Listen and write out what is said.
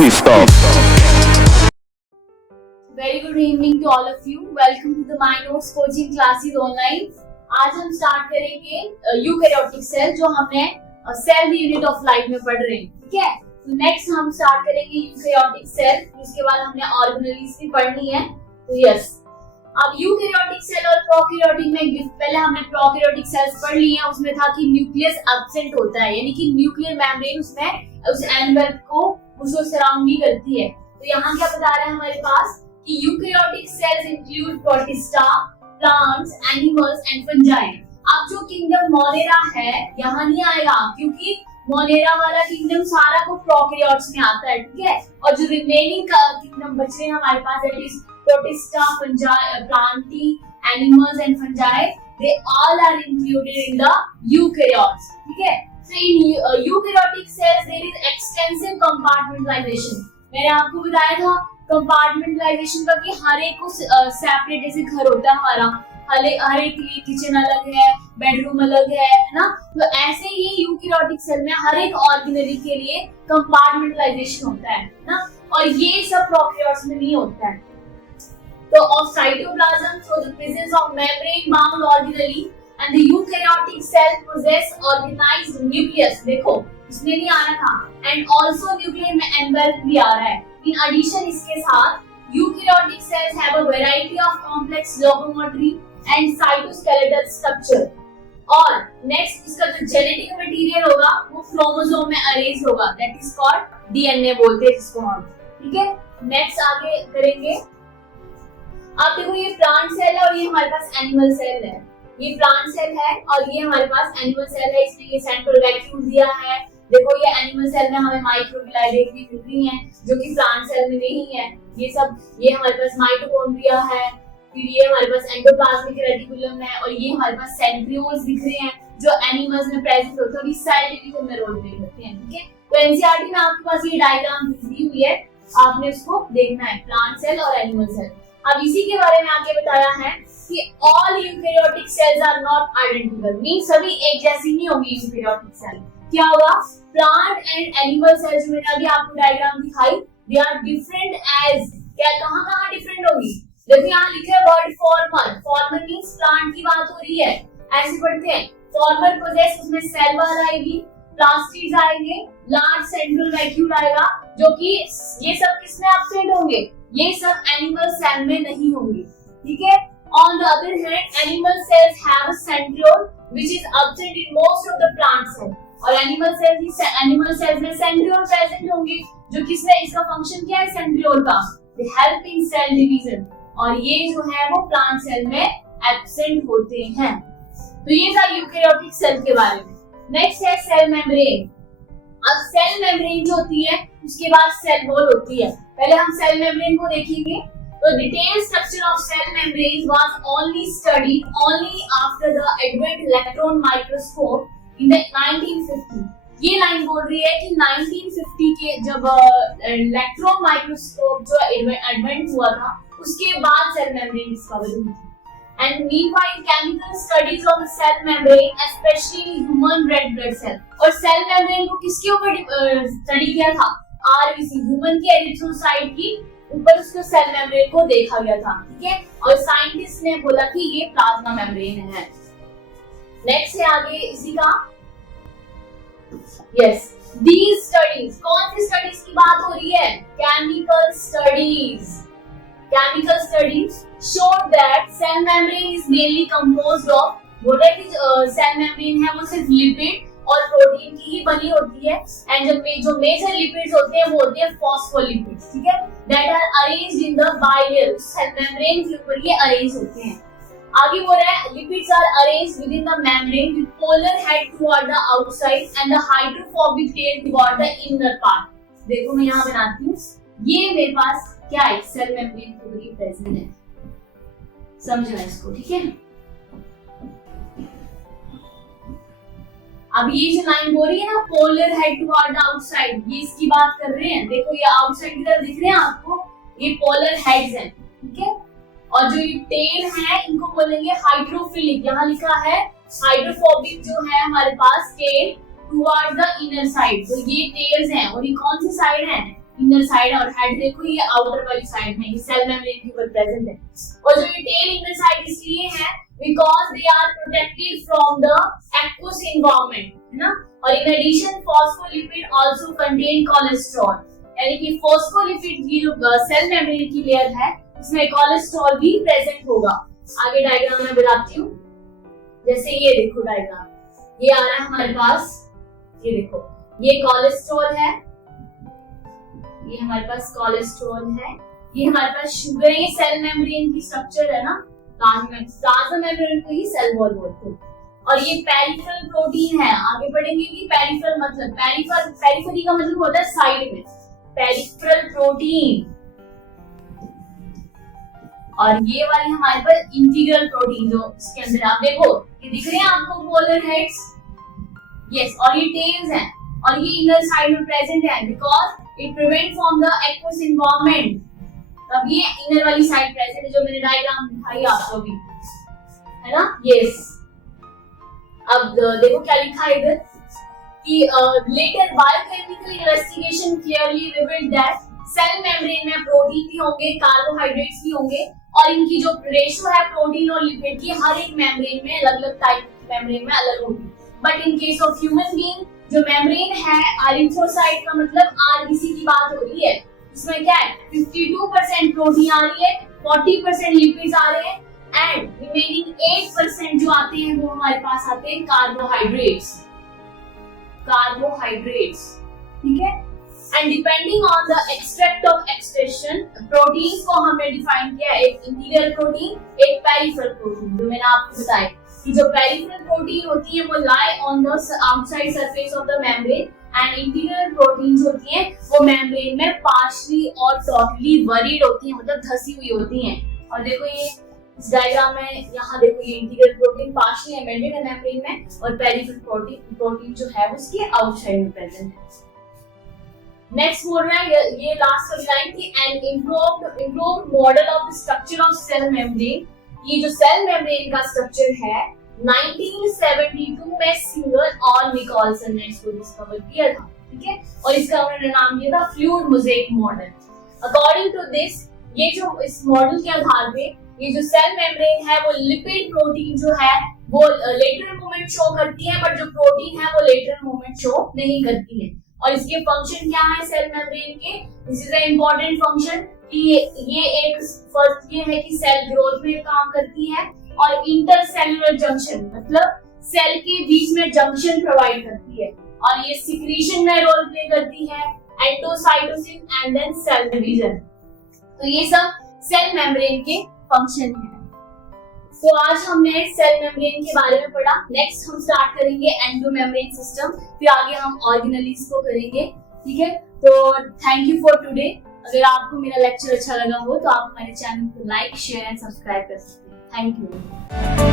Please stop. Very good evening to all of you. Welcome to the My Notes coaching classes online. आज हम start करेंगे eukaryotic cell जो हमने cell unit of life में पढ़ रहे हैं, ठीक है। तो नेक्स्ट हम स्टार्ट करेंगे यूकैरियोटिक सेल, उसके बाद हमने ऑर्गेनेल्स भी पढ़नी है। तो यस, अब यूकैरियोटिक सेल और प्रोकैरियोटिक में पहले हमने प्रोकैरियोटिक सेल्स पढ़ लिए हैं। उसमें था कि न्यूक्लियस एब्सेंट होता है, यानी कि न्यूक्लियर मेम्ब्रेन उसमें उस एनवेलप को उसको सराउंडिंग करती है। तो यहाँ क्या बता रहा है हमारे पास कि eukaryotic cells include protista, plants, animals and fungi. अब जो किंगडम मोनेरा है यहाँ नहीं आएगा, क्योंकि मोनेरा वाला किंगडम सारा को प्रोकैरियोट्स में आता है, ठीक है। और जो रिमेनिंग किंगडम बच रहे हैं हमारे पास, that is protista, fungi, plantae, animals and fungi, they all are included in the eukaryotes, ठीक है। So in eukaryotic cells there is extensive compartmentalization. मैंने आपको बताया था compartmentalization का कि हर एक को सेपरेट जैसे घर होता है हमारा, हर एक के लिए किचन अलग है, बेडरूम अलग है ना। तो ऐसे ही यूकैरियोटिक सेल में हर एक ऑर्गेनेली के लिए compartmentalization होता है ना, और ये सब प्रोकैरियोट्स में नहीं होता है। तो of cytoplasm, so the presence of membrane bound organelle and the eukaryotic cell possess organized nucleus, देखो इसमें नहीं आ रहा था, and also nuclear envelope भी आ रहा है। In addition इसके साथ eukaryotic cells have a variety of complex locomotory and cytoskeletal structure। और next इसका जो genetic material होगा वो क्रोमोसोम में अरेंज होगा, that is called DNA बोलते हैं जिसको हम, ठीक है। नेक्स्ट आगे करेंगे। अब देखो ये प्लांट सेल है और ये हमारे पास एनिमल सेल है। ये प्लांट सेल है और ये हमारे पास एनिमल सेल है, इसमें ये सेंट्रल वैक्यूल दिया है। देखो ये एनिमल सेल में हमें माइक्रोविलाई देखने मिल रही हैं जो कि प्लांट सेल में नहीं है। ये हमारे पास माइटोकॉन्ड्रिया है, फिर ये हमारे पास एंडोप्लाज्मिक रेटिकुलम है, और ये हमारे पास सेंट्रियोल्स दिख रहे हैं जो एनिमल्स में प्रेजेंट होते हैं और ये सेल डिवीजन में रोल प्ले करते हैं, ठीक है। तो एनसीईआरटी में आपके पास ये डायग्राम दी हुई है, आपने उसको देखना है, प्लांट सेल और एनिमल सेल। अब इसी के बारे में आगे बताया है कि all eukaryotic cells are not identical, means सभी एक जैसी नहीं होगी यूकैरियोटिक सेल। क्या होगा, प्लांट एंड एनिमल सेल्स में मैंने अभी आपको डायग्राम दिखाई, दे आर डिफरेंट एज, क्या कहां डिफरेंट होगी। देखो यहाँ लिखा है word farmer, farmer means plant की बात हो रही है, ऐसे पढ़ते हैं। फॉर्मर पोजेस, उसमें सेल वॉल आएगी, प्लास्टिड्स आएंगे, लार्ज सेंट्रल वैक्यूल आएगा, जो कि ये सब किसमें एब्सेंट होंगे, ये सब एनिमल सेल में नहीं होंगे, ठीक है। On the other hand, animal cells have a centriole which is absent in most of the plant cells, और animal cells में centriole present होंगे, जो किसमें इसका फंक्शन क्या है centriole का, they help in cell division, और ये जो है वो plant cell में absent होते हैं। तो ये था यूकैरियोटिक सेल के बारे में। नेक्स्ट है सेल मेम्ब्रेन। अब सेल मेम्ब्रेन जो होती है उसके बाद सेल वॉल होती है। पहले हम सेल मेम्ब्रेन को देखेंगे। The detailed structure of cell membranes was only studied after the advent electron microscope in the 1950। ये लाइन बोल रही है कि 1950 के जब इलेक्ट्रॉन माइक्रोस्कोप जो एडवेंट हुआ था उसके बाद सेल मेम्ब्रेन डिस्कवर हुई थी। And meanwhile chemical studies of the cell membrane, especially human red blood cell, और सेल मेम्ब्रेन को किसके ऊपर स्टडी किया था, आरबीसी, ह्यूमन की एरिथ्रोसाइट की ऊपर उसको सेल मेम्ब्रेन को देखा गया था, ठीक है। और साइंटिस्ट ने बोला कि ये प्लाज्मा मेम्ब्रेन है। नेक्स्ट है आगे इसी का, यस, these studies, कौन सी स्टडीज की बात हो रही है, chemical studies showed that cell membrane is mainly composed of, what is cell membrane है वो सिर्फ लिपिड और प्रोटीन की ही बनी होती है, एंड जो मेजर लिपिड्स होते हैं वो होते हैं फॉस्फोलिपिड्स, ठीक है, that are arranged in the bilayer, cell membrane के ऊपर ये अरेंज होते हैं। आगे बोल रहा है lipids are arranged within the membrane with polar head toward the outside and the hydrophobic tail toward the inner part. देखो मैं यहाँ बनाती हूँ, ये मेरे पास क्या है, सेल मेम्ब्रेन के ऊपर प्रेजेंट है, समझना इसको, ठीक है। अब ये जो लाइन बोल रही है ना, पोलर हेड टुवर्ड आउटसाइड, ये इसकी बात कर रहे हैं। देखो ये आउटसाइड की तरफ दिख रहे हैं आपको, ये पोलर हेड्स हैं, ठीक है। और जो ये टेल है इनको बोलेंगे हाइड्रोफिलिक, यहाँ लिखा है हाइड्रोफोबिक जो है हमारे पास tail toward the inner side, तो ये टेल्स हैं। और ये कौन सी साइड है, इनर साइड और हेड देखो ये आउटर वाली साइड में, ये सेल मेम्ब्रेन के ऊपर प्रेजेंट है। और जो ये टेल इनर साइड इसलिए है because they are protected from the aqueous environment, है ना। और in addition phospholipid also contain cholesterol, यानी कि फॉस्फोलिपिड की जो सेल मेम्ब्रेन की लेयर है इसमें कोलेस्ट्रॉल भी प्रेजेंट होगा। आगे डायग्राम में बताती हूँ। जैसे ये देखो डायग्राम, ये आ रहा है हमारे पास, ये देखो ये कोलेस्ट्रॉल है, ये हमारे पास कोलेस्ट्रॉल है, ये हमारे पास शुगर है। ये सेल मेम्ब्रेन की स्ट्रक्चर है ना, प्लाज्मा मेम्ब्रेन को ही सेल वॉल बोलते हैं। और ये पेरिफेरल प्रोटीन है। आगे पढ़ेंगे कि पेरिफेरल मतलब पेरिफेरी का मतलब होता है साइड में, पेरिफेरल प्रोटीन। और ये वाली हमारे पास इंटीग्रल प्रोटीन, जो इसके अंदर आप देखो ये दिख रहे हैं आपको पोलर हेड्स, यस, और ये टेल्स हैं और ये इनर साइड में प्रेजेंट है because it prevent from the aqueous environment. अब ये इनर वाली साइड प्रेजेंट है जो मैंने डायग्राम दिखाई आपको अभी, है ना, यस। अब देखो क्या लिखा है इधर कि later biochemical investigation clearly revealed that cell membrane में प्रोटीन भी होंगे, कार्बोहाइड्रेट्स भी होंगे और इनकी जो रेशियो है प्रोटीन और लिपिड की हर एक मेम्ब्रेन में अलग अलग टाइप की मेम्ब्रेन में अलग होगी। But in case of human being जो मेम्ब्रेन है एरिथ्रोसाइट का मतलब आरबीसी की बात हो रही है, इसमें क्या है 52% प्रोटीन आ रही है, 40% लिपिड्स आ रहे हैं एंड रिमेनिंग 8% जो आते हैं वो हमारे पास आते हैं कार्बोहाइड्रेट्स, ठीक है। And depending on the extract of expression proteins को हमने डिफाइन किया, एक इंटीग्रल प्रोटीन, एक पेरिफेरल प्रोटीन। जो मैंने आपको बताया कि जो पेरिफेरल प्रोटीन होती है वो lie on the outside surface of the membrane and integral proteins होती हैं वो मेम्ब्रेन में पार्शियली और टोटली बरीड होती हैं, मतलब धसी हुई होती हैं। और देखो ये इस डायग्राम में यहाँ देखो ये इंटीग्रल प्रोटीन पार्शियली एम्बेडेड है मेम्ब्रेन में और पेरिफेरल प्रोटीन जो है उसके आउटसाइड में प्रेजेंट है। नेक्स्ट बोल रहा है ये लास्ट वाली लाइन थी, and improved model of the structure of cell membrane. ये जो सेल मेम्ब्रेन का स्ट्रक्चर है 1972 में सिंगर और निकोलसन ने इसको डिस्कवर किया था, ठीक है। और इसका उन्होंने नाम दिया था fluid mosaic model. According to this, ये जो इस मॉडल के आधार पे ये जो सेल मेम्ब्रेन है वो लिपिड प्रोटीन जो है वो लेटरल मूवमेंट शो करती है, बट जो प्रोटीन है वो लेटरल मूवमेंट शो नहीं करती है। और इसके फंक्शन क्या है सेल मेम्ब्रेन के, this is a important function कि ये एक फर्स्ट ये है कि सेल ग्रोथ में काम करती है और इंटरसेलुलर जंक्शन मतलब सेल के बीच में जंक्शन प्रोवाइड करती है और ये सिक्रीशन में रोल प्ले करती है, endocytosis and then cell division. तो ये सब सेल मेम्ब्रेन के फंक्शन है। तो आज हमने सेल मेम्ब्रेन के बारे में पढ़ा। नेक्स्ट हम स्टार्ट करेंगे एंडो मेम्ब्रेन सिस्टम, फिर आगे हम ऑर्गेनेल्स को करेंगे, ठीक है। तो थैंक यू फॉर टुडे। अगर आपको मेरा लेक्चर अच्छा लगा हो तो आप हमारे चैनल को लाइक, शेयर एंड सब्सक्राइब कर सकते हैं। Thank you.